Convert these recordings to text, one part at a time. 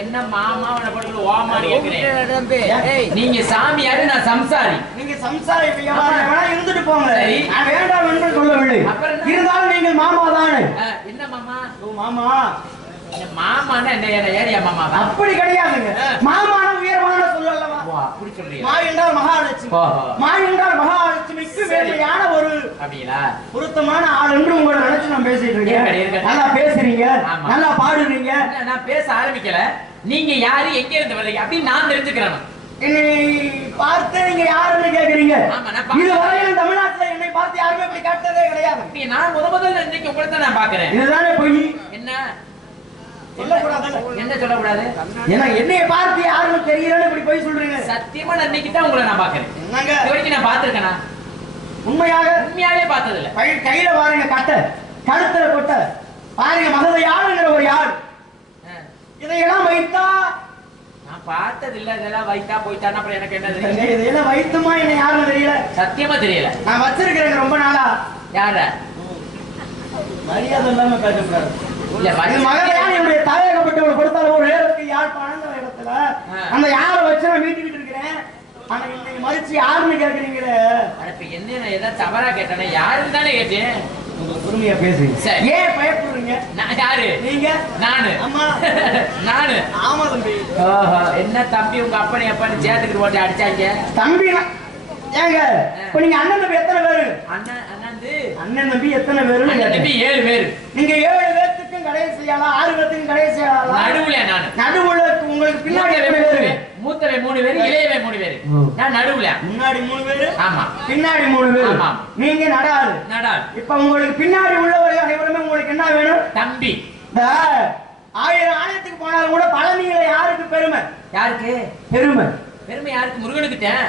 என்ன மாமா ஓமான்னு கேக்குறேன். நீங்க சாமியாரு, நான் சம்சாரி. நீங்க சம்சாரி இருந்துட்டு போங்க. நான் வேண்டாம் என்று சொல்லவில்லை. இருந்தாலும் நீங்கள் மாமா தானே. என்ன மாமா? மாமா மாமான்னா என்ன ஏரியா மாமா? அப்படி கிடையாதுங்க. மாமான உயர்வான சொல்லலவா? அப்படி சொல்றீங்க. மா என்றால் மகாலட்சுமி. மா என்றால் மகாலட்சுமிக்கு வேலையான ஒரு அப்படிங்களா பொருத்தமான ஆள் என்று உங்களை நினைச்சு நான் பேசிட்டு இருக்கேன். நல்லா பேசுறீங்க, நல்லா பாடுறீங்க. நான் பேச ஆரம்பிக்கல. நீங்க யாரு, எங்க இருந்து வர்றீங்க அப்படின்னு நான் தெரிஞ்சுக்கிறேன். என்னை பார்த்து நீங்க யாருன்னு கேக்குறீங்க? இதுவரையிலும் தமிழ்நாட்டுல என்னை பார்த்து யாருமே இப்படி கேட்டதே கிடையாது. நான் முதல்ல இன்னைக்கு உங்களை தான் நான் பாக்குறேன். இதுதானே பொய். என்ன என்ன சொல்லக்கூடாது? என்னைய பார்த்து யாருன்னு தெரியலன்னு இப்படி போய் சொல்றீங்க. சத்தியமா நான் இன்னைக்கு தான் உங்களை நான் பாக்குறேன். என்னங்க இது வரைக்கும் நான் பாத்துருக்கேனா? உண்மையாவே பார்த்தது இல்ல. கையில பாருங்க கட்ட, கழுத்துல கொட்ட பாருங்க, மகதையாளுங்கிற ஒரு யாழ். இதையெல்லாம் வைத்தா நான் பார்த்தது இல்ல. இதெல்லாம் வைத்தா போயிட்டான்னு அப்புறம் எனக்கு என்ன தெரியும்? இதெல்லாம் வைத்துமா என்ன யாரும் தெரியல. சத்தியமா தெரியல. நான் வச்சிருக்கிறேன் ரொம்ப நாளா. யார மரியாதை இல்லாம பேசக்கூடாது. மகதையாள் என்னுடைய தாயகப்பட்டவர்கள் கொடுத்தாலும் ஒரு நேரத்துக்கு யாழ் பணங்கிற இடத்துல அந்த யாரை வச்சு நான் மீட்டிக்கிட்டு இருக்கிறேன். ஆனா இன்னைக்கு மதிச்சு யாருன்னு கேக்குறீங்களே. என்ன நான் ஏதாவது தவறா கேட்டேன்னா யாருன்னு தானே கேட்டேன். பொறுமையா பேசுங்க. ஏன் பயப்படுறீங்க? நான் யாரு? நீங்க? நானு. அம்மா நானு. ஆமா தம்பி. என்ன தம்பி உங்க அப்பனி அப்பான்னு சேர்த்துக்கிட்டு ஓட்டி அடிச்சாங்க? தம்பி ஏங்க இப்ப நீங்க அண்ணன் தம்பி எத்தனை பேரு? அண்ணன் தம்பி எத்தனை பேரு? 7 பேரு. நீங்க 7 பேத்துக்கும் கடைசியாளா 6 பேத்துக்கும் கடைசியாளா? நடுவுல நானு. நடுவுல உங்களுக்கு பின்னாடி எத்தனை பேரு? மூத்தவே 3 பேரு, இளையவே 3 பேரு. நான் நடுவுல. முன்னாடி 3 பேரு. ஆமா. பின்னாடி 3 பேரு. ஆமா. நீங்க நடாது. நடாது. இப்ப உங்களுக்கு பின்னாடி உள்ளவர்கள் அனைவருமே உங்களுக்கு என்ன வேணும்? தம்பி. 1000 ஆலயத்துக்கு போனாலும் கூட பழனியில யாருக்கு பெருமை? யாருக்கு பெருமை? பெருமை யாருக்கு? முருகனுக்குத்தான்.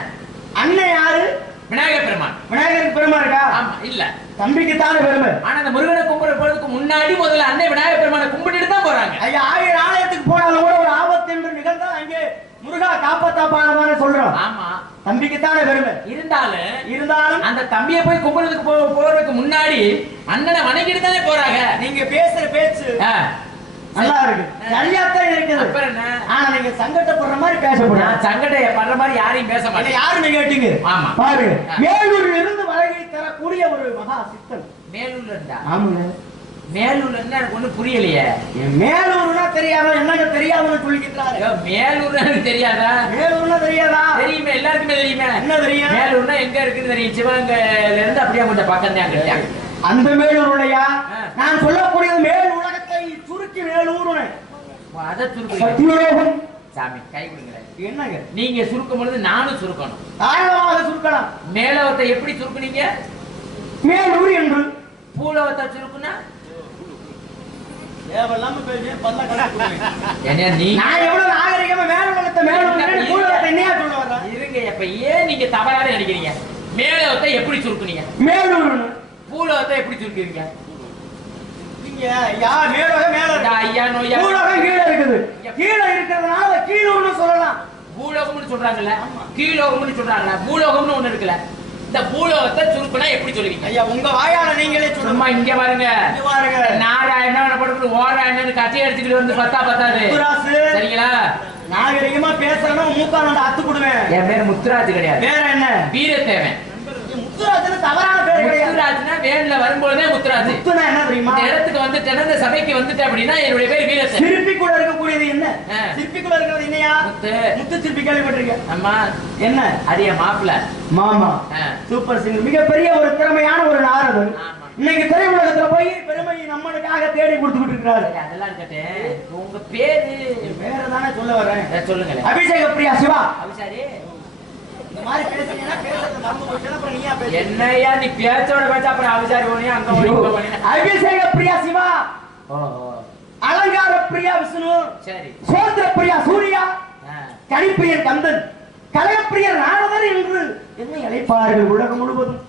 அண்ணன் யாரு? விநாயகர் பெருமான். விநாயகருக்கு பெருமை இருக்கா? ஆமா. இல்ல, தம்பிக்கு தானே பெருமை. ஆனா அந்த முருகனை கும்பிடுற போறதுக்கு முன்னாடி முதல்ல அண்ணன் விநாயகர் பெருமானை கும்பிட்டுட்டு தான் போறாங்க. ஐயா 1000 ஆலயத்துக்கு போனாலும் கூட ஒரு ஆபத்து என்று நிகழ்ந்தா அங்கே முருகா காப்பாத்தாப்பானதானே சொல்றோம். ஆமா. தம்பிக்கு தானே பெருமை. இருந்தாலும் அந்த தம்பியை போய் கும்பிடுறதுக்கு போறதுக்கு முன்னாடி அண்ணனை வணங்கிட்டு தானே போறாங்க. நீங்க பேசுற பேச்சு நல்லா இருக்கு, சரியாத்தான் இருக்குது. அப்புறம் என்ன? ஆனா நீங்க சங்கடப்படுற மாதிரி பேசக்கூடாது. நான் சங்கடப்படுற மாதிரி யாரையும் பேச மாட்டேன். யாருன்னு கேட்டீங்க? ஆமா. பாருங்க, மேலூரில் இருந்து வருகை தரக்கூடிய ஒரு மகா சித்தன். மேலூர்ல இருந்தா? ஆமாங்க. மேலூர்ல இருந்தா எனக்கு ஒண்ணு புரியலையே. மேலூர்னா தெரியாதா? என்னங்க தெரியாதுன்னு சொல்லிக்கிறாரு. மேலூர்னா எனக்கு தெரியாதா? மேலூர்னா தெரியாதா? தெரியுமே, எல்லாருக்குமே தெரியுமே. என்ன தெரியும்? மேலூர்னா எங்க இருக்குன்னு தெரியும். சிவகங்கையில இருந்து அப்படியே கொஞ்சம் பக்கம் தான் கிட்டாங்க. அந்த மேலூருடையா? நான் சொல்லக்கூடியது மேல் உலகத்தை சுருக்கி மேலூருன்னு. அத சுருக்கணும் சாமி, கை கொடுங்க. என்னங்க நீங்க சுருக்கும் பொழுது நானும் சுருக்கணும். தாராளமாக சுருக்கலாம். மேலவத்தை எப்படி சுருக்குனீங்க? மேலூர் என்று. பூலவத்தை சுருக்குனா ஏவலாம பேசியே பல்ல கலக்குறீங்க. என்ன நீ? நான் எவ்வளவு நாகரிகமா மேலவத்தை மேலூர் பூலவத்தை என்னையா சொல்ல வர? இருங்க, இப்ப ஏன் நீங்க தவறாக நினைக்கிறீங்க? மேலவத்தை எப்படி சுருக்குனீங்க? மேலூர். பூலவத்தை எப்படி சுருக்குறீங்க? நீங்க யா மேலோக மேல ஐயா நோயா. பூலோகம் கீழ இருக்குது. கீழ இருக்கிறதுனால கீழூர்னு சொல்லலாம். பூலோகம்னு சொல்றாங்கல்ல, கீழோகம்னு சொல்றாங்கல்ல, பூலோகம்னு ஒண்ணு இருக்குல்ல. இந்த பூலோகத்தை சுருக்குனா எப்படி சொல்லுவீங்க? ஐயா உங்க வாயால நீங்களே சொல்லுமா. இங்க பாருங்க, இங்க பாருங்க. நாடா என்ன படுறது, ஓடா என்னன்னு கட்டி எடுத்துக்கிட்டு வந்து பத்தாது. சரிங்களா? நாகரிகமா பேசணும். மூக்கால அத்து கொடுவேன். என் பேர் முத்துராஜ் கிடையாது. வேற என்ன? வீரத்தேவன். முத்துராஜ்னு தவறான பேர் கிடையாது. முத்துராஜ்னா வேன்ல வரும்போதே முத்துராஜ். முத்துனா என்ன தெரியுமா? இந்த இடத்துக்கு வந்துட்டேன், இந்த சபைக்கு வந்துட்டேன் அப்படின்னா என்னுடைய பேர் வீரத்தேவன். சிற்பிக்குள்ள இருக்கக்கூடியது என்ன? சிற்பிக்குள்ள இருக்கிறது என்னையா? முத்து. முத்து சிற்பி கேள்விப்பட்டிருக்கீங்க? அம்மா என்ன? அரிய மாப்பிள்ள மாமா. சூப்பர் சிங்கர், மிகப்பெரிய ஒரு திறமையான ஒரு நாரதன். இன்னைக்கு திரையுலகத்துல போய் பெருமை நம்மளுக்காக தேடி கொடுத்துட்டு இருக்காரு. அதெல்லாம் கேட்டேன். உங்க பேரு வேற தானே சொல்ல வரேன். சொல்லுங்க. அபிஷேக பிரியா சிவா. அபிஷாரி இந்த மாதிரி பேசுறீங்கன்னா பேசுறது மறந்து போச்சுன்னா அப்புறம் நீயா பேசு. என்னையா நீ பேச்சோட பேச்ச அப்புறம் அபிஷாரி போனியா அங்க போய் அபிஷேக பிரியா சிவா. ஓஹோ. அலங்கார பிரியா விஷ்ணு. சரி. சோத்ர பிரியா சூர்யா. கணிப்பிரியர் கந்தன். கலைப்பிரியர் நாரதர் என்று என்ன அழைப்பார்கள் உலகம் முழுவதும்.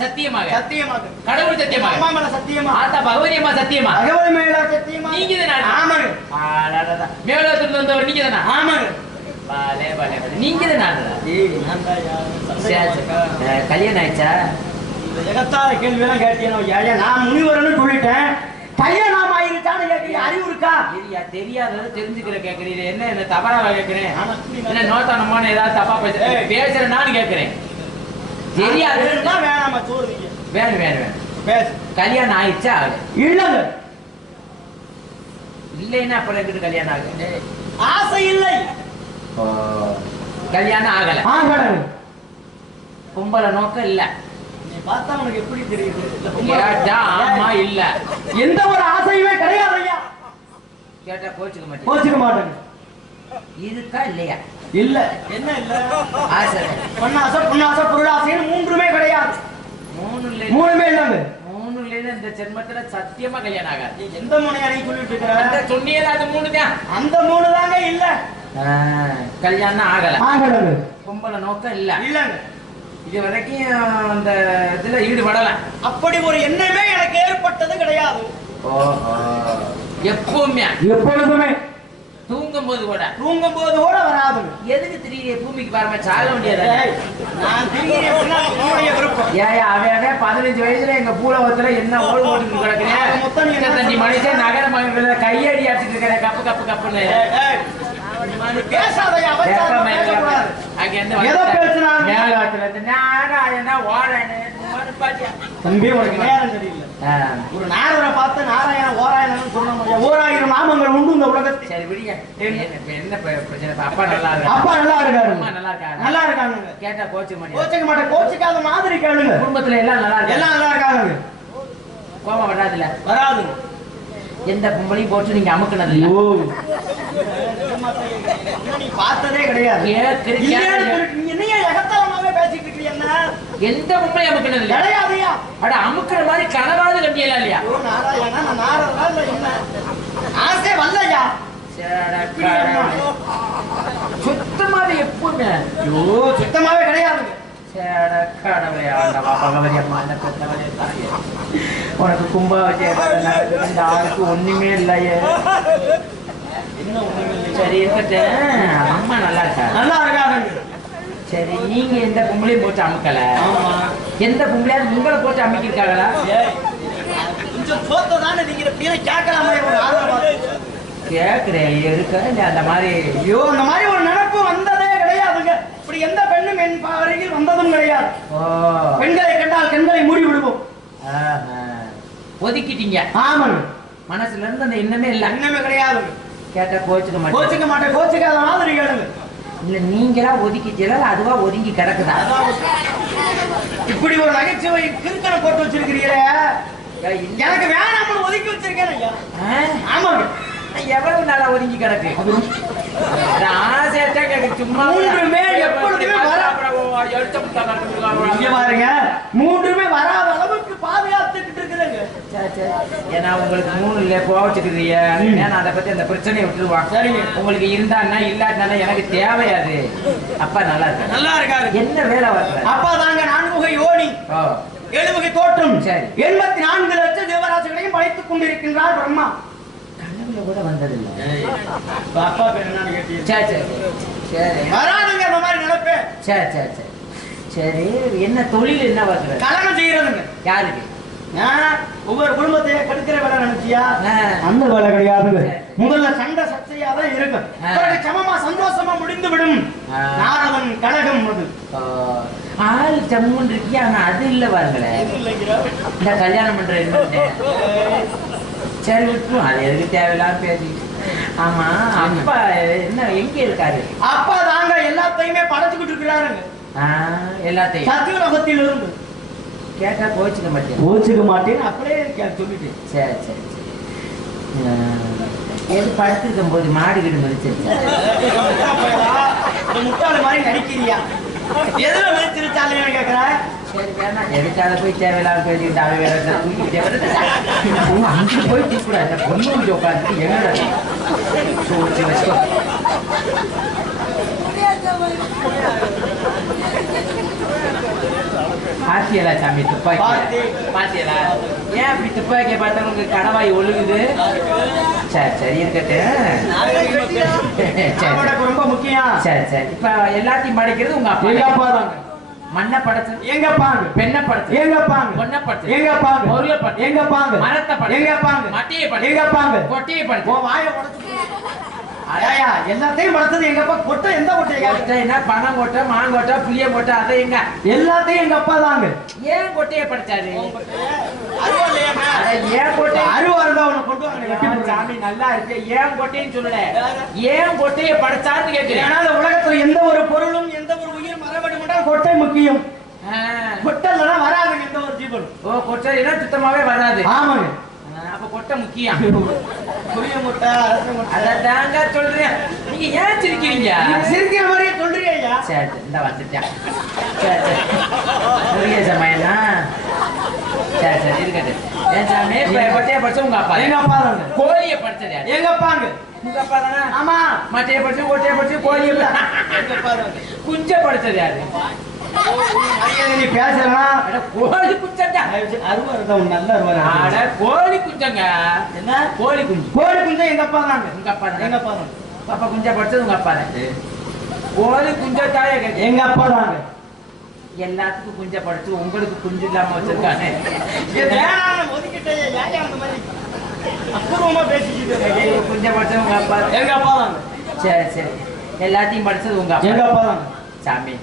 சத்தியமாக சத்தியமாக கடவுள் சத்தியமாக அம்மா சத்தியமா ஆத்தா பகவதி அம்மா சத்தியமா பகவதி மேலா சத்தியமா நீங்க தான? ஆமாங்க. ஆடாடா மேலத்துல வந்தவர் நீங்க தான? ஆமாங்க. பாலே பாலே நீங்க தான? ஏய் நான் தான் யார் கல்யாணம் ஆயிச்சா? இந்த ஜகத்தார கேள்வி எல்லாம் கேட்டியனோ யாரே நான் முனிவரன்னு சொல்லிட்டேன். கல்யாணம் ஆயிருச்சான்னு கேக்குறீங்க, அறிவு இருக்கா? தெரியாதது தெரிஞ்சுக்கிற கேக்குறீங்க. என்ன தவறா கேக்குறேன்? என்ன நோத்தானமான ஏதாவது தப்பா பேசுறேன் நான் கேக்குறேன். தெரியாதுன்னா வேணாமா சொல்றீங்க. வேணும் பேசு. கல்யாணம் ஆயிடுச்சா? இல்லங்க. இல்லைன்னா அப்புறம் எங்கிட்டு கல்யாணம் ஆகுது? ஆசை இல்லை. கல்யாணம் ஆகல. கும்பல நோக்கம் இல்ல. நீ பார்த்தா உனக்கு எப்படி தெரியுது? ஆமா இல்ல. எந்த ஒரு ஆசையுமே கிடையாது ஐயா. கேட்டா கோச்சுக்க மாட்டேங்க. இருக்கா இல்லையா? இல்ல. என்ன இல்ல? ஆசை. பொன்னாசை பொன்னாசை பொருளாசைன்னு மூன்றுமே கிடையாது. மூணுமே இல்லங்க. மூணு இல்லைன்னு இந்த ஜென்மத்துல சத்தியமா கல்யாணம் ஆகாது. எந்த மூணையா நீ சொல்லிட்டு இருக்க? அந்த சொன்னியல அது மூணு தான். அந்த மூணு தாங்க இல்ல. கல்யாணம் ஆகல. கும்பல நோக்கம் இல்ல. இல்லங்க. இது வரைக்கும் அந்த இதுல ஈடுபடல. அப்படி ஒரு எண்ணமே எனக்கு ஏற்பட்டது கிடையாது. எப்பொழுதுமே தூங்கும் போது கூட வராது. எதுக்கு திடீர்னு பூமிக்கு பாருங்க சாக வேண்டியது. நான் விருப்பம். அவன் 15 வயசுல எங்க பூலவத்துல என்ன ஓடு ஓட்டு கிடக்குறேன். தண்ணி மனுஷன் நகர மகன்கள கையடி அடிச்சுட்டு இருக்கிற கப்பு கப்புன்னு பேசாதையா. ஒரு நாரதனை பார்த்து நாராயண ஓராயணன் சொல்ல முடியாது. 1000 நாமங்கள் உண்டு இந்த உலகத்தில். சரி விடுங்க. என்ன பிரச்சனை? அப்பா நல்லா இருக்காரு. நல்லா இருக்காங்க. கேட்டா கோச்சிக்க மாட்டேன். கோச்சிக்காத மாதிரி கேளுங்க. குடும்பத்துல எல்லாம் நல்லா இருக்காங்க. கோபம் வராது. எந்த பொம்பளையும் போட்டு நீங்க அமுக்கினது இல்ல. நீ பார்த்ததே கிடையாது. எந்த பொம்பளையும் அமுக்கினது இல்ல. கிடையாதுயா. அட அமுக்கிற மாதிரி கனவாது கட்டியல இல்லையா? ஆசை வரலையா? சுத்தமாவே எப்பவுமே சுத்தமாவே கிடையாது. உனக்கு கும்பாபிஷேகம் ஒண்ணுமே இல்லையே. சரி இருக்கட்டும். அம்மா நல்லா இருக்காங்க. சரி நீங்க எந்த பொம்பளையும் போட்டு அமுக்கல. எந்த பொம்பளையாவது உங்களை போட்டு அமுக்கிருக்காங்களா? கேக்குறேன் இருக்க அந்த மாதிரி. ஐயோ அந்த மாதிரி ஒரு நினைப்பு வந்ததே கிடையாதுங்க. இப்படி எந்த பெண்ணும் என் அருகில் வந்ததும் கிடையாது. பெண்களை கண்டால் கண்களை மூடி விடுவோம். ஒதுக்கிட்டீங்க. ஆமாங்க. மனசுல இருந்து அந்த எண்ணமே இல்ல. எண்ணமே கிடையாது. கேட்டா கோச்சுக்க மாட்டேன். கோச்சுக்காத மாதிரி கேளுங்க. இல்ல நீங்களா ஒதுக்கிட்டீங்களா அதுவா ஒதுங்கி கிடக்குதா? இப்படி ஒரு நகைச்சுவை கிறுக்கனை போட்டு வச்சிருக்கிறீங்களே. எனக்கு வேணாம்னு ஒதுக்கி வச்சிருக்கேன் ஐயா. ஆமாங்க. எவ்வளவு நாளா ஒதுங்கி கிடக்கு? சும்மா மூன்றுமே வராத அளவுக்கு பாதுகாத்துக்கிட்டு இருக்கிறேங்க. ஏன்னா உங்களுக்கு 3 இல்ல கோவச்சுக்கிறீங்க. அதை பத்தி அந்த பிரச்சனையை விட்டுருவான். சரிங்க. உங்களுக்கு இருந்தான்னா இல்லாட்டினா எனக்கு தேவையாது. அப்பா நல்லா இருக்காரு. என்ன வேலை பார்க்கல? அப்பா தாங்க 4 யோனி 7 தோற்றம். சரி 84 லட்சம் தேவராசிகளையும் படைத்துக் கொண்டிருக்கின்றார் பிரம்மா. கூட வந்ததில்லை. அப்பா பேர் என்னன்னு கேட்டீங்க? சரி வராதுங்க அந்த மாதிரி நினைப்பு. சரி என்ன தொழில் என்ன பார்க்குற? கல்யாணம் செய்யறதுங்க. யாருக்கு? ஒவ்வொரு குடும்பத்தையே கெடுக்கிற வேலை நினைச்சியா? அந்த வேலை கிடையாதுங்க. முதல்ல சண்டை சர்ச்சையா தான் இருக்கும். சமமா சந்தோஷமா முடிந்து விடும். நாரதன் கழகம் அது. ஆள் சமூன் இருக்கியா? ஆனா அது இல்ல பாருங்களேன். இந்த கல்யாணம் பண்ற சரி விட்டுரும். அது எதுக்கு தேவையில்லாம பேசி. ஆமா அப்பா என்ன எங்க இருக்காரு? அப்பா தாங்க எல்லாத்தையுமே படைச்சுக்கிட்டு இருக்கிறாருங்க. எல்லாத்தையும் சத்தியலோகத்தில் இருந்து. கேட்டா கோச்சுக்க மாட்டேன் அப்படியே சொல்லிட்டு. சரி எது படுத்திருக்கும் போது மாடு வீடு மதிச்சிருச்சா? முட்டாளு மாதிரி நடிக்கிறியா? எதுல மதிச்சிருச்சாலும் கேட்கற? சரி வேணாம். எதுக்காக போய் தேவையில்லாம பேசிக்கிட்டு அவ வேற தூக்கிட்டே அங்கிட்டு போய் தூக்கூடாது. பொண்ணு கொஞ்சம் உட்காந்து என்னடா வச்சுக்கோ. பாத்தியலா சாமி துப்பாக்கி? பாத்தியலா? ஏன் அப்படி துப்பாக்கியை பார்த்தா உங்களுக்கு கடவாய் ஒழுகுது? சரி இருக்கட்டும். ரொம்ப முக்கியம். சரி இப்ப எல்லாத்தையும் படைக்கிறது உங்க அப்பா தாங்க. மண்ணை படைச்சது எங்க பாங்க, பெண்ணை படைச்சது எங்க பாங்க, பொண்ணை படைச்சது எங்க பாங்க, பொருளை படைச்சது எங்க பாங்க, மரத்தை படைச்சது எங்க பாங்க, மட்டையை படைச்சது எங்க பாங்க, கொட்டையை படைச்சது. ஓ வாயை உடைச்சு அடையா எல்லாத்தையும் படைச்சது எங்கப்பா. கொட்டை எந்த கொட்டையா? கொட்டைனா பணம் கொட்டை, மாங்கொட்டை, புளிய கொட்டை, அதை எங்க எல்லாத்தையும் எங்க அப்பா தாங்க. ஏன் கொட்டையை படைச்சாரு? அருவா இல்லையா? ஏன் கொட்டை அருவா இருந்தா உன்னை கொண்டு வாங்க. சாமி நல்லா இருக்கு, ஏன் கொட்டைன்னு சொல்லல, ஏன் கொட்டையை படைச்சாருன்னு கேட்கிறேன். ஏன்னா இந்த உலகத்துல எந்த ஒரு பொருளும் எந்த ஒரு உயிர் மரபடி மட்டும் கொட்டை முக்கியம். கொட்டை இல்லைன்னா வராதுங்க எந்த ஒரு ஜீவனும். ஓ கொட்டைனா சுத்தமாவே வராது. ஆமாங்க. அப்ப கொட்டை முக்கியம். புளிய முட்டை, அரச முட்டை. அதாங்க சொல்றேன். நீங்க ஏன் சிரிக்கிறீங்க? சிரிக்கிற மாதிரியே சொல்றீங்க ஐயா. சரி இந்த வந்துட்டேன். சரி சரி புரிய சமயம்னா சரி சரி இருக்கட்டும். ஏன் சாமி கொட்டையை படிச்சு உங்க அப்பா? எங்க அப்பா தாங்க. கோழியை படிச்சது யாரு? எங்க அப்பாங்க. உங்க அப்பா தானே? ஆமா. மட்டையை படிச்சு கொட்டையை படிச்சு கோழியை எங்க அப்பா தாங்க. குஞ்ச படிச்சது யாரு? நீ பேசலாம். கோழி குஞ்சா? அருவா இருந்தா உன் நல்ல அருவா. அட கோழி குஞ்சங்க. என்ன கோழி குஞ்சு? கோழி குஞ்சா எங்க அப்பா தாங்க. உங்க அப்பா தான். எங்க அப்பா தாங்க. பாப்பா குஞ்சா படிச்சது உங்க அப்பா தான். கோழி குஞ்சா தாயே கேட்க. எங்க அப்பா தாங்க. எல்லாத்துக்கும் குஞ்ச படிச்சு உங்களுக்கு குஞ்சு இல்லாம வச்சிருக்கானே. ஒதுக்கிட்டே ஏன் அந்த மாதிரி அபூர்வமா பேசிக்கிட்டு குஞ்ச படிச்சது உங்க அப்பா. எங்க அப்பா தாங்க. சரி சரி எல்லாத்தையும் படிச்சது உங்க அப்பா. எங்க அப்பா தாங்க. சாமி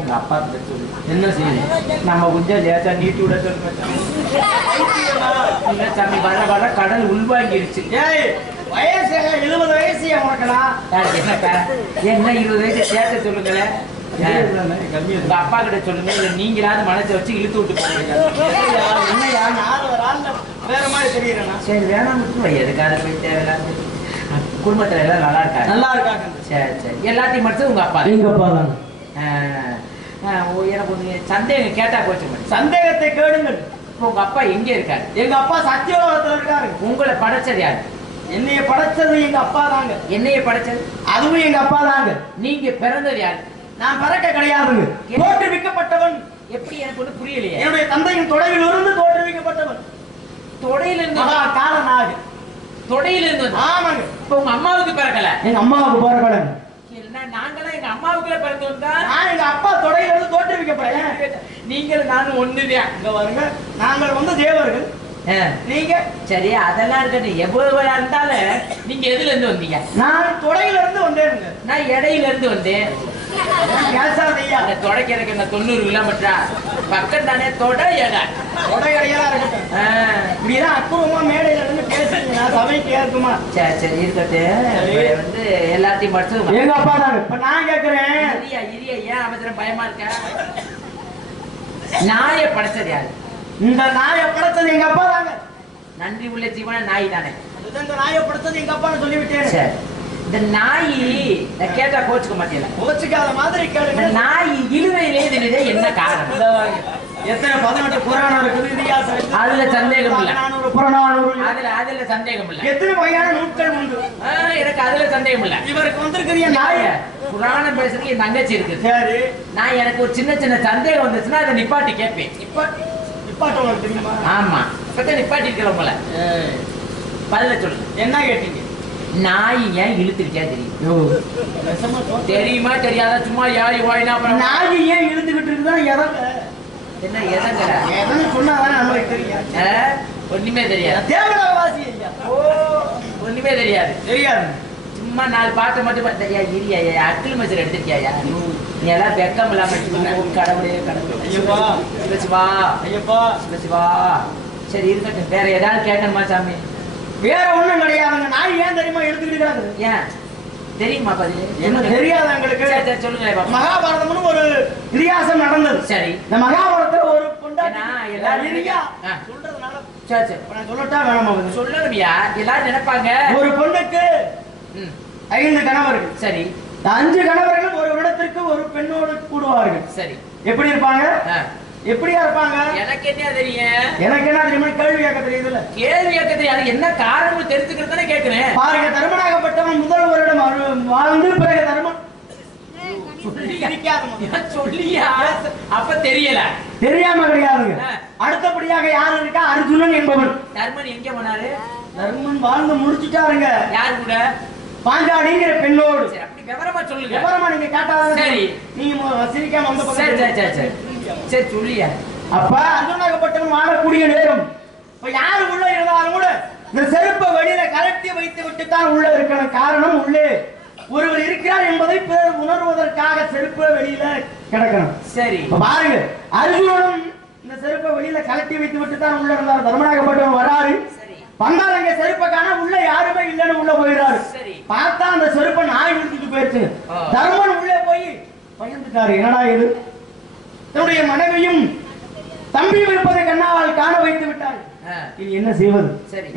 உங்க அப்பா கிட்ட சொல்லு. என்ன செய்யுது? நம்ம கொஞ்சம் லேசா நீட்டி விட சொல்லுங்க சாமி. வர வர கடல் உள்வாங்கிடுச்சு. ஏய் வயசு 70 வயசு உனக்கலாம். என்னக்கா என்ன 20 வயசு சேர்க்க சொல்லுங்களேன். உங்க அப்பா கிட்ட சொல்லுங்க. இல்ல நீங்களாவது மனசை வச்சு இழுத்து விட்டு போறீங்க. என்னையா 4 நாள்ல வேற மாதிரி தெரியுறேனா? சரி வேணாம் விட்டு எதுக்காக போய் தேவையில்லாது. குடும்பத்துல எல்லாம் நல்லா இருக்காங்க. நல்லா இருக்காங்க. சரி சரி எல்லாத்தையும் மட்டும் உங்க அப்பா. எங்க அப்பா தாங்க. எனக்கு ஒண்ணு சந்தேகம் கேட்டா போச்சு. சந்தேகத்தை கேளுங்கள். உங்க அப்பா எங்க இருக்காரு? எங்க அப்பா சத்தியோகத்துல இருக்காரு. உங்களை படைச்சது யாரு? என்னைய படைச்சது எங்க அப்பா தாங்க. என்னைய படைச்சது அதுவும் எங்க அப்பா தாங்க. நீங்க பிறந்தது யாரு? நான் பிறக்க கிடையாதுங்க. தோற்றுவிக்கப்பட்டவன். எப்படி எனக்கு ஒண்ணு புரியலையே. என்னுடைய தந்தையின் தொடையில் இருந்து தோற்றுவிக்கப்பட்டவன். தொடையில இருந்து காலனாக. தொடையில இருந்து. ஆமாங்க. இப்ப உங்க அம்மாவுக்கு பிறக்கல. எங்க அம்மாவுக்கு பிறக்கல. நாங்களாம் எங்க அம்மாவுக்குள்ள பிறந்து வந்தா நான் எங்க அப்பா தொடையில இருந்து தோற்றுவிக்கப்பட்டேன். நீங்கள் நானும் ஒண்ணுதான். இங்க பாருங்க நாங்கள் வந்து தேவர்கள். நீங்க சரி அதெல்லாம் இருக்கட்டும். எவ்வளவு இருந்தாலும் நீங்க எதுல இருந்து வந்தீங்க? நான் தொடையில இருந்து வந்தேனுங்க. நான் இடையில இருந்து வந்தேன். தொடைக்கிறதுக்கு என்ன 90 கிலோமீட்டரா பக்கம் தானே? தொடை எடை தொடை இடையா இருக்கட்டும். இப்படிதான் அற்புதமா மேடையில இருந்து பேசுறீங்க. சபைக்கு ஏற்குமா? சரி சரி இருக்கட்டும். வந்து எல்லாத்தையும் படிச்சு எங்க அப்பா தாங்க. இப்ப நான் கேக்குறேன். இரியா ஏன் அவசரம் பயமா இருக்க? நாயை படைச்சது யாரு? இந்த நாயை படைச்சது எங்க அப்பா தாங்க. நன்றி உள்ள ஜீவன நாய் தானே. இந்த நாயை படைச்சது எங்க அப்பான்னு சொல்லிவிட்டேன். சரி இந்த நாய் நான் கேட்டா கோச்சுக்க மாட்டேல. கோச்சுக்காத மாதிரி கேளுங்க. நாய் இழுவையிலே தினதே என்ன காரணம்? எத்தனை 18 புராணம் இருக்குது. இதிகாசம் அதுல சந்தேகம் இல்ல. 400 புராணம் அதுல சந்தேகம் இல்ல. எத்தனை வகையான நூட்கள் உண்டு. எனக்கு அதுல சந்தேகம் இல்ல. இவருக்கு வந்திருக்கிற நாய புராணம் பேசுறதுக்கு என் தங்கச்சி இருக்கு. சரி நான் எனக்கு ஒரு சின்ன சின்ன சந்தேகம் வந்துச்சுன்னா அதை நிப்பாட்டி கேட்பேன். நிப்பாட்ட உங்களுக்கு தெரியுமா? ஆமா இப்ப நிப்பாட்டி இருக்கல உங்களை. பதில சொல்லு. என்ன கேட்டீங்க? நாய் ஏன் இழுத்துக்கிட்டே தெரியும்? தெரியுமா தெரியாதா? சும்மா யாய் வாயினா நாய் ஏன் இழுத்துக்கிட்டு இருக்குதா? என்ன எதங்கடா எதன்னு சொன்னாதானே நம்மளுக்கு தெரியும். ஒண்ணுமே தெரியாது. தேவதாவாசி ஐயா. ஓ ஒண்ணுமே தெரியாது. தெரியாது. சும்மா 4 பாட்டை மட்டும் பார்த்தியா? இரியா அக்கில் மச்சர் எடுத்துட்டியா? நீ எல்லாம் வெக்கம் இல்லாம கடவுளே கடவுள். ஐயப்பா சிவா ஐயப்பா சிவா. சரி இருக்கட்டும். வேற ஏதாவது கேட்கணுமா சாமி? வேற ஒண்ணும் கிடையாதுங்க. நாய் ஏன் தெரியுமா எடுத்துக்கிட்டு? ஏன் தெரியுமா? பதில் என்ன தெரியாது எங்களுக்கு. சொல்லுங்க. மகாபாரதம்னு ஒரு இதிகாசம் நடந்தது. சரி இந்த மகாபாரதத்துல ஒரு பொண்டாட்டி எல்லாரும் சொல்றதுனால சரி சரி நான் சொல்லட்டா வேணாமா? சொல்லணும்யா. எல்லாரும் நினைப்பாங்க ஒரு பொண்ணுக்கு 5 கணவர்கள். சரி 5 கணவர்கள் ஒரு இடத்திற்கு ஒரு பெண்ணோடு கூடுவார்கள். சரி எப்படி இருப்பாங்க? எப்படியா இருப்பாங்க? எனக்கு என்ன தெரியும்? எனக்கு என்ன தெரியுமா? கேள்வி கேட்க தெரியுதுல்ல? கேள்வி கேட்க தெரியாது. என்ன காரணம் தெரிஞ்சுக்கிறது தானே கேட்கிறேன். பாருங்க தருமனாகப்பட்டவன் முதல் வருடம் வாழ்ந்து பிறகு தருமன் சொல்லியா? அப்ப தெரியல. தெரியாம கிடையாதுங்க. அடுத்தபடியாக யாரு இருக்கா? அர்ஜுனன் என்பவன். தர்மன் எங்க போனாரு? தர்மன் வாழ்ந்து முடிச்சுட்டாருங்க. யாரு கூட? பாஞ்சாலிங்கிற பெண்ணோடு. அப்படி விவரமா சொல்லுங்க. விவரமா நீங்க கேட்டாதான் சரி. நீங்க சிரிக்காம வந்து சரி சரி சரி சரி சரி சொல்லியா. அப்ப அர்ஜுனாகப்பட்டவன் வாழக்கூடிய நேரம் இப்ப யாரு உள்ள இருந்தாலும் கூட இந்த செருப்பை வெளியில கலட்டி வைத்து விட்டு தான் உள்ள இருக்கணும். காரணம் உள்ளே ஒருவர் இருக்கிறார் என்பதை பிறர் உணர்வதற்காக செருப்பை வெளியில கிடக்கணும். சரி பாருங்க, அர்ஜுனனும் இந்த செருப்பை வெளியில கலட்டி வைத்து விட்டு தான் உள்ள இருந்தார். தர்மனாகப்பட்டவன் வராரு. வந்தால் அங்க செருப்பை காண உள்ள யாருமே இல்லைன்னு உள்ள போயிடுறாரு. பார்த்தா அந்த செருப்பை நாய் விடுத்துட்டு போயிடுச்சு. தர்மன் உள்ளே போய் பயந்துட்டாரு. என்னடா இது, தன்னுடைய மனைவியும் தம்பியும் இருப்பதை கண்ணால் காண வைத்து விட்டார். இது என்ன செய்வது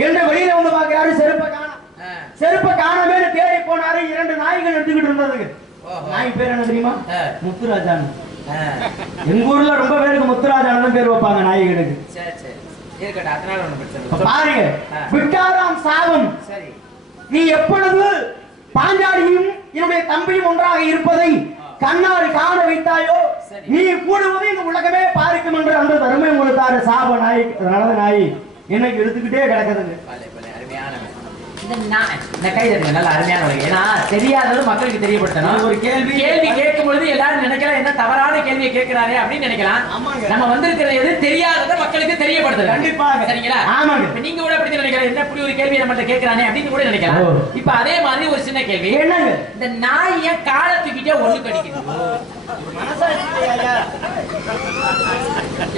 என்று வெளியில வந்து பார்க்கிறாரு. செருப்பை காண, செருப்பை காணவே தேடி போனாரு. 2 நாய்கள் எடுத்துக்கிட்டு இருந்ததுங்க. நாய் பேர் என்ன தெரியுமா? முத்துராஜான். எங்க ஊர்ல ரொம்ப பேருக்கு முத்துராஜான் பேர் வைப்பாங்க நாய்களுக்கு. பாருங்க, விட்டாராம் சாபம். நீ எப்பொழுது பாஞ்சாலியும் என்னுடைய தம்பியும் ஒன்றாக இருப்பதை கண்ணால் காண வைத்தாயோ நீ கூடுவதை இந்த உலகமே பார்க்கும் என்று அந்த தருமை கொடுத்தாரு சாப நாய். அதனால நாய் என்னைக்கு எடுத்துக்கிட்டே கிடக்குதுங்க. இந்த கை நல்ல அருமையான வகை. ஏன்னா தெரியாதது மக்களுக்கு தெரியப்படுத்தணும். ஒரு கேள்வி கேட்கும் பொழுது எல்லாரும் நினைக்கலாம் என்ன தவறான கேள்வியை கேட்கிறாரே அப்படின்னு நினைக்கலாம். நம்ம வந்திருக்கிறது எது தெரியாததை மக்களுக்கு தெரியப்படுத்துறது. கண்டிப்பாக. சரிங்களா? ஆமாங்க. இப்ப நீங்க கூட அப்படி நினைக்கலாம், என்ன இப்படி ஒரு கேள்வி நம்மள்ட்ட கேட்கிறானே அப்படின்னு கூட நினைக்கலாம். இப்ப அதே மாதிரி ஒரு சின்ன கேள்வி, என்னங்க இந்த நாயை காலை தூக்கிட்டே ஒண்ணு கடிக்குது.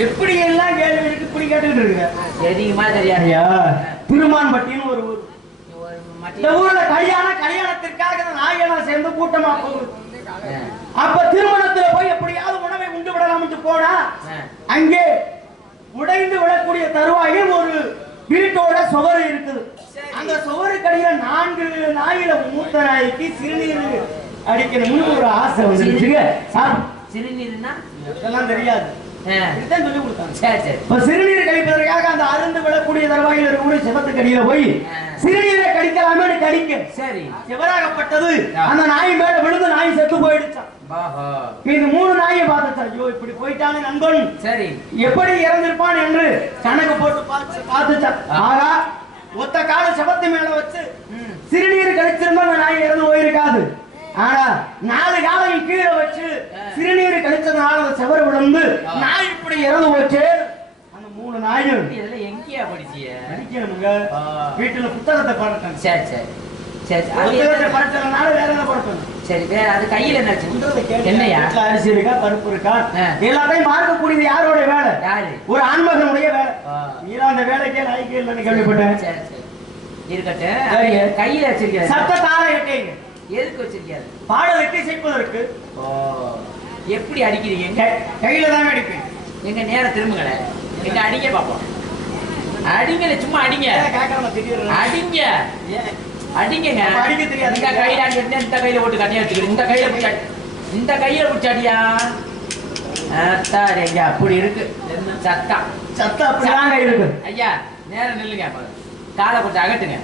எப்படி எல்லாம் கேள்வி இருக்கு இப்படி கேட்டுக்கிட்டு இருக்கு. தெரியுமா தெரியாது? திருமான்பட்டின்னு ஒரு ஊர். இந்த ஊர்ல கல்யாணத்திற்காக நாயெல்லாம் சேர்ந்து கூட்டமா போகுது. அப்ப திருமணத்துல போய் எப்படியாவது உணவை உண்டு விடலாம் போனா அங்கே உடைந்து விடக்கூடிய தருவாயில் ஒரு வீட்டோட சுவர் இருக்குது. அந்த சுவருக்கடியில 4 நாயில மூத்த நாய்க்கு சிறுநீர் அடிக்கணும்னு ஒரு ஆசை வந்துருச்சுங்க. சிறுநீர்னா இதெல்லாம் தெரியாது, சொல்லி கொடுத்தாங்க. சிறுநீர் கழிப்பதற்காக அந்த அருந்து விடக்கூடிய தருவாயில் இருக்கக்கூடிய சிவத்துக்கு அடியில போய் சிறுநீரை கடிக்கலாமே கடிக்க. சரி, சிவராகப்பட்டது அந்த நாய் மேல விழுந்து நாய் செத்து போயிடுச்சான். இது 3 நாயை பார்த்துச்சா. ஐயோ இப்படி போயிட்டானே நண்பன், சரி எப்படி இறந்திருப்பான் என்று கணக்கு போட்டு பார்த்துச்சான். ஆகா, ஒத்த கால சிவத்து மேல வச்சு சிறுநீர் கழிச்சிருந்தா அந்த நாய் இறந்து போயிருக்காது. ஆனா 4 காலம் கீழே வச்சு சிறுநீர் கழிச்சதுனால அந்த செவரு விழுந்து நாய் இப்படி இறந்து போச்சு. அந்த 3 நாயும் இதெல்லாம் எங்கேயா படிச்சிய? படிக்கணுங்க, வீட்டுல புத்தகத்தை படுத்தேன். சரி சரி சரி, புத்தகத்தை படுத்ததுனால வேற என்ன படுத்தணும்? சரி, வேற அது கையில என்னையா? அரிசி இருக்கா, பருப்பு இருக்கா, எல்லாத்தையும் பார்க்கக்கூடியது யாரோட வேலை? யாரு? ஒரு ஆண்மகனுடைய வேலை. நீ அந்த வேலைக்கே நாய்க்கு இல்லைன்னு கேள்விப்பட்டேன். சரி சரி இருக்கட்டும். கையில வச்சிருக்கேன். சத்த தாரை கட்டீங்க எதுக்கு வச்சிருக்காரு? பாடலுக்கு இசைப்பதற்கு. எப்படி அடிக்கிறீங்க? கையில தான் அடிப்பேன். எங்க நேரம் திரும்புங்கள, எங்க அடிங்க பாப்போம். அடிங்கல, சும்மா அடிங்க. அடிங்க அடிங்க. அடிக்க தெரியாது. இந்த கையில அடிக்க, இந்த கையில போட்டு கட்டியா வச்சுக்கிறேன். இந்த கையில பிடிச்சா, இந்த கையில பிடிச்ச அடியா. எங்க அப்படி இருக்கு சத்தா. சத்தா அப்படிதான் கை இருக்கு. ஐயா நேரம் நில்லுங்க, காலை கொஞ்சம் அகட்டுங்க.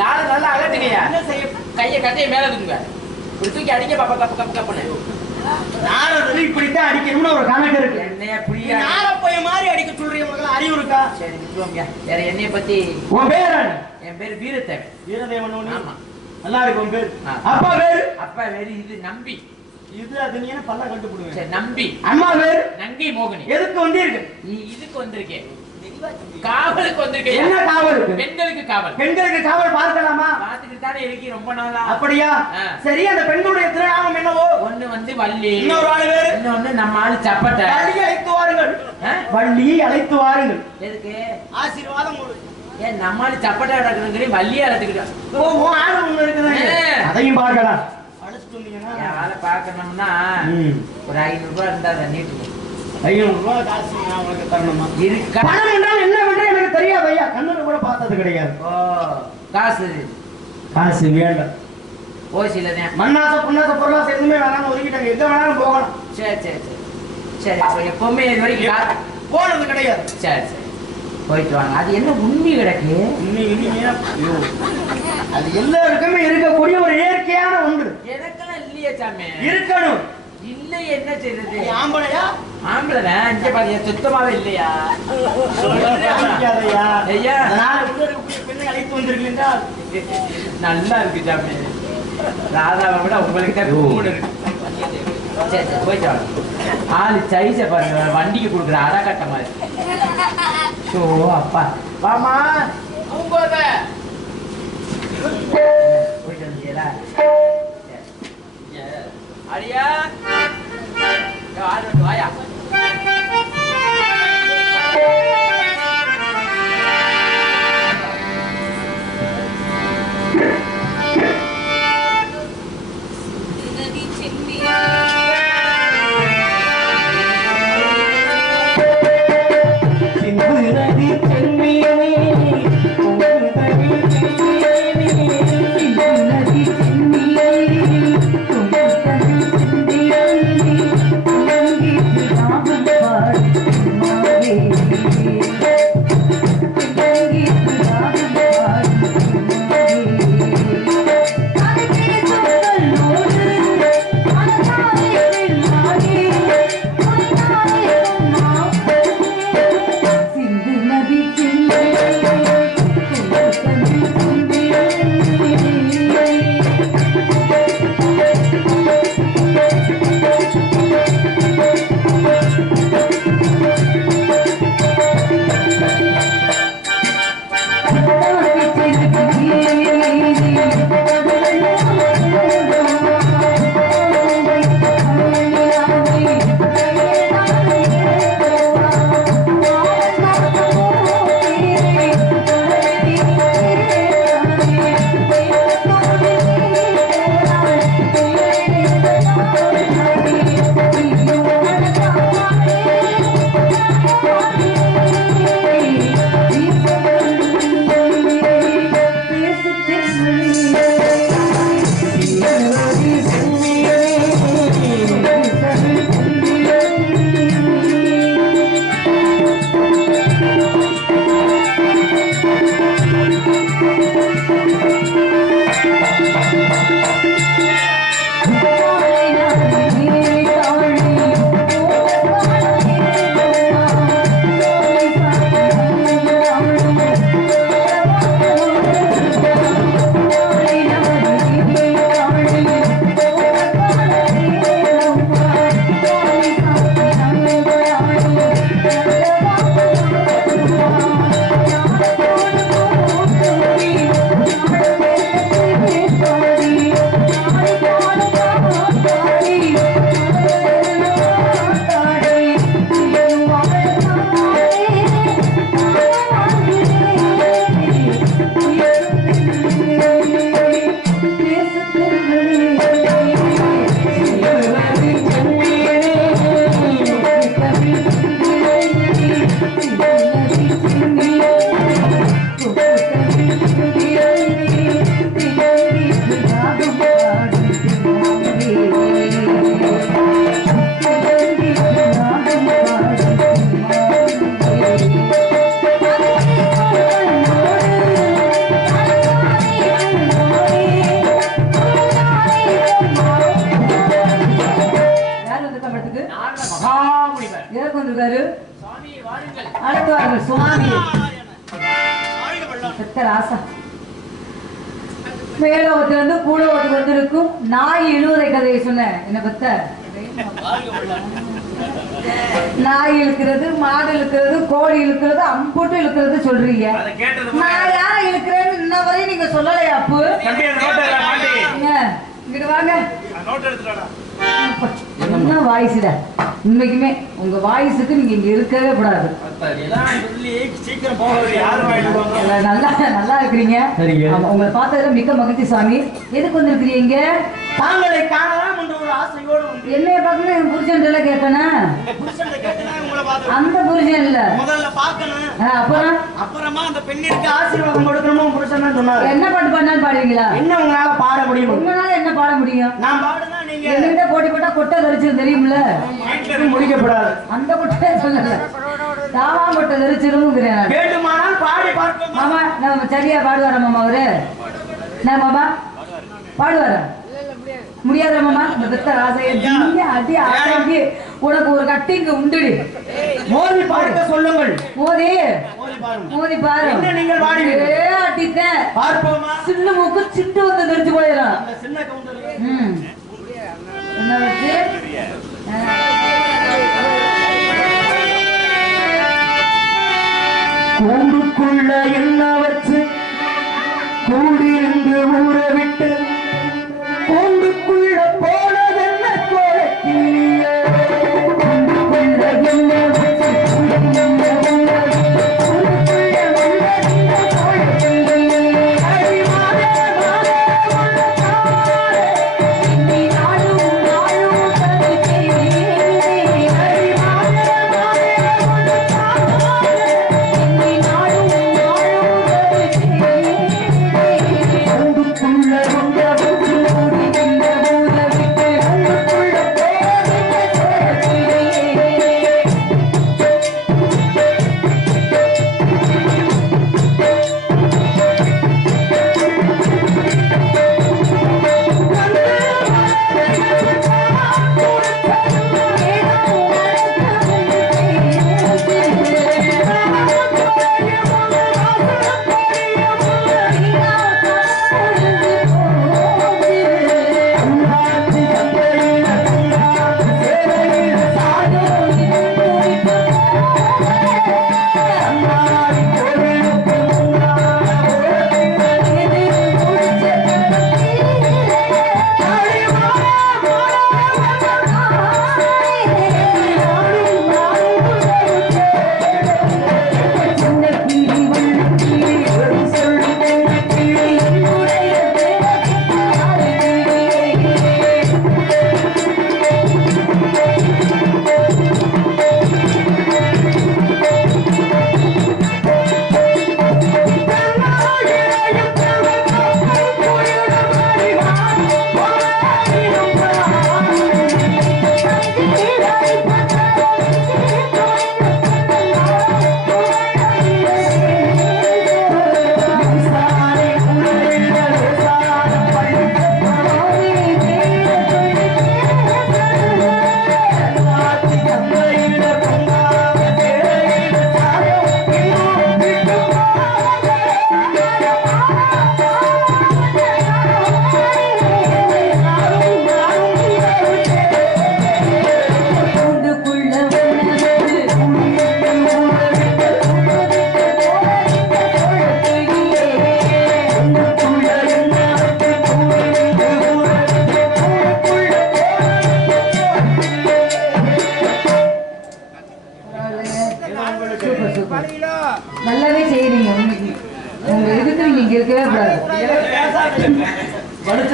காலை நல்லா அகட்டுங்கய்யா. கையை கட்டையை மேல தூக்குங்க. இப்படி தூக்கி அடிக்க பாப்பா. கப்பு கப்பு கப்புன்னு இப்படித்தான் அடிக்கணும்னு ஒரு கணக்கு இருக்கு. என்னைய புரிய நாரப்பைய மாதிரி அடிக்க சொல்றீங்க, அறிவு இருக்கா? சரி விட்டுருவோங்க. வேற என்னைய பத்தி? உன் பேர்? என் பேர் வீரத்தேவன். வீரதேவன். ஆமா, நல்லா இருக்கு உன் பேர். அப்பா பேரு? அப்பா பேரு இது நம்பி. இது அது நீ என்ன பல்ல கட்டு போடுவேன். சரி நம்பி. அம்மா பேரு? நங்கை மோகினி. எதுக்கு வந்திருக்கு? நீ இதுக்கு வந்திருக்கேன். காவலுக்கு வந்திருக்கேன். என்ன காவல்? பெண்களுக்கு காவல். பெண்களுக்கு காவல் பார்க்கலாமா? பார்த்துக்கிட்டு தானே இருக்கி ரொம்ப நாளா. அப்படியா? சரி, அந்த பெண்களுடைய திருநாமம் என்னவோ? ஒண்ணு வந்து வள்ளி, இன்னொரு ஆளு பேரு, இன்னொன்னு நம்ம ஆளு சப்பட்டை. வள்ளியை அழைத்து வாருங்கள். வள்ளியை அழைத்து வாருங்கள். எதுக்கு? ஆசீர்வாதம். ஏன் நம்ம ஆளு சப்பட்டை கிடக்குறீங்க, வள்ளியை அழைத்துக்கிட்டோம். ஓ, ஆளு ஒண்ணு இருக்குது, அதையும் பார்க்கலாம். ஆளை பார்க்கணும்னா ஒரு 500 ரூபாய் இருந்தா அதை நீட்டுவோம். 500 ரூபாய் காசு உங்களுக்கு தரணுமா? இருக்கா? பணம் என்றால் என்ன என்று எனக்கு தெரியாது ஐயா, கண்ணுல கூட பார்த்தது கிடையாது. ஓ, காசு காசு வேண்டாம். ஓசிலதே மண்ணாசை புண்ணாசை பொருளாசை எதுவுமே வேணாம்னு ஒதுக்கிட்டாங்க. எங்க வேணாலும் போகணும். சரி சரி சரி சரி. அப்போ எப்பவுமே இது வரைக்கும் போனது கிடையாது. சரி சரி, போயிட்டு வாங்க. அது என்ன உண்மை கிடக்கு? அது எல்லாருக்குமே இருக்கக்கூடிய ஒரு இயற்கையான ஒன்று. எனக்கெல்லாம் இல்லையே சாமி. இருக்கணும். இல்லை, என்ன செய்யறது? ஆம்பளையா? ஆம்பளை இங்க பாருங்க, சுத்தமாவே இல்லையா? ஐயா பெண்ணை அழைத்து வந்திருக்கீங்களா? நல்லா இருக்கு சாமி. ராதாவை விட உங்களுக்கு தான் மூடு இருக்கு. சரி சரி போயிட்டு வாங்க. ஆளு சைஸை பாருங்க, வண்டிக்கு கொடுக்குற அறக்கட்ட மாதிரி. ஷோ அப்பா வாமா போயிட்டு வந்தீங்களா? அடியா ஆடு வாயா. மேலோகத்திலிருந்து கூடோகத்துக்கு வந்திருக்கும் நாய் இழுவதை கதையை சொன்னேன். என்ன பத்த நாய் இழுக்கிறது, மாடு இழுக்கிறது, கோழி இழுக்கிறது, அம்புட்டு இழுக்கிறது சொல்றீங்க. நான் யார இழுக்கிறேன்னு இன்ன வரையும் நீங்க சொல்லலையா? அப்பு இங்கிட்டு வாங்க. என்ன வாய்ஸ்டா உண்மைக்குமே உங்க வாய்ஸுக்கு நீங்க இங்க இருக்கவே கூடாது. நல்லா நல்லா இருக்கிறீங்க. உங்களை பார்த்ததுல மிக்க மகிழ்ச்சி சாமி. எதுக்கு வந்திருக்கிறீங்க? தாங்களை காணலாம் என்ற ஒரு ஆசையோடு. என்னைய பார்க்கணும் என் புருஷன் கேட்கணும். அந்த புருஷன் இல்ல முதல்ல பார்க்கணும். அப்புறம் அப்புறமா அந்த பெண்ணிற்கு ஆசீர்வாதம் கொடுக்கணும். புருஷன் தான் சொன்னாரு. என்ன பாட்டு பண்ணாலும் பாடுவீங்களா? என்ன உங்களால பாட முடியும்? உங்களால என்ன பாட முடியும்? நான் பாடுனா நீங்க என்கிட்ட போட்டி போட்டா கொட்டை தெரிச்சு தெரியும்ல. முடிக்கப்படாது. அந்த கொட்டை சொல்லல, தாவா கொட்டை தெரிச்சிரும். வேண்டுமானால் பாடி பார்ப்போம். மாமா நம்ம சரியா பாடுவாரா மாமா? அவரு நான் மாமா பாடுவாரா? முடியாத மாமா. இந்த பெத்த ராசையை அடி ஆட்டி உனக்கு ஒரு கட்டிங்க உண்டுடி. மோதி பார்க்க சொல்லுங்கள். மோதி மோதி பாரு. நீங்கள் பாடி அட்டித்தேன் பார்ப்போமா? சின்ன மூக்கு சிண்டு வந்து தெரிச்சு போயிடலாம். அந்த சின்ன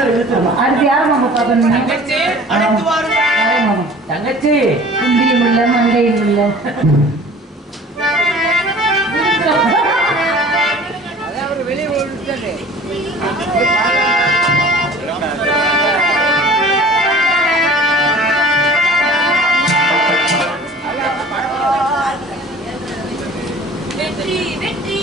அடுத்து யார் மாமா பார்க்கணும்? தங்கச்சி அழைத்து வாருங்க. மாமா தங்கச்சி குண்டியும் இல்ல மண்டையும் இல்ல. வெற்றி வெற்றி